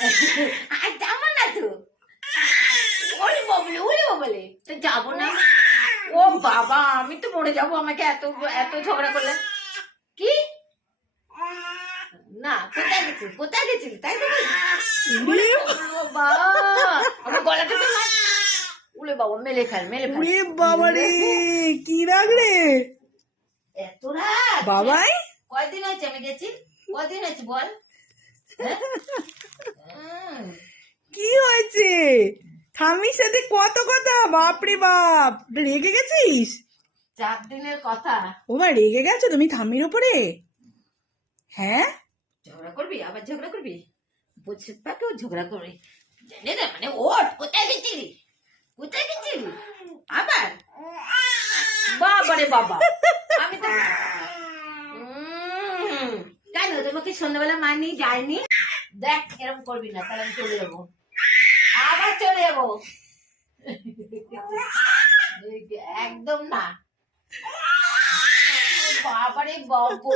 আর যাবো না তো, ওরে বলে তো যাবো না। ও বাবা, আমি তো মরে যাবো, আমাকে এত এত ঝগড়া করলে। কি না, কোথায় গেছিলি তাই তো বাবা, আমার গলাটা তো উলে বাবা, মেলে ফেল। বাবা রে, কি রাগ রে এত রাগ বাবাই। কয়দিন হয়েছে আমি গেছি? কদিন হয়েছে বল? কি হয়েছে? ঠাম্মির সাথে কত কথা, বাপরে বাপ, রেগে গেছিস? 4 দিনের কথা। ও মা, রেগে গেছো তুমি ঠাম্মির উপরে? হ্যাঁ, ঝগড়া করবি, আবার ঝগড়া করবি, বুঝতে পাকেও ঝগড়া করবি মানে। ওঠ, কোথায় গেছিলি আবার? বাবা রে বাবা, আমি তো কেন তোমাকে সন্ধ্যাবেলা মা নিয়ে যায়নি? দেখ এরকম করবি না, তাহলে আমি চলে যাবো, আবার চলে যাবো। একদম না, বাবারে বাবু,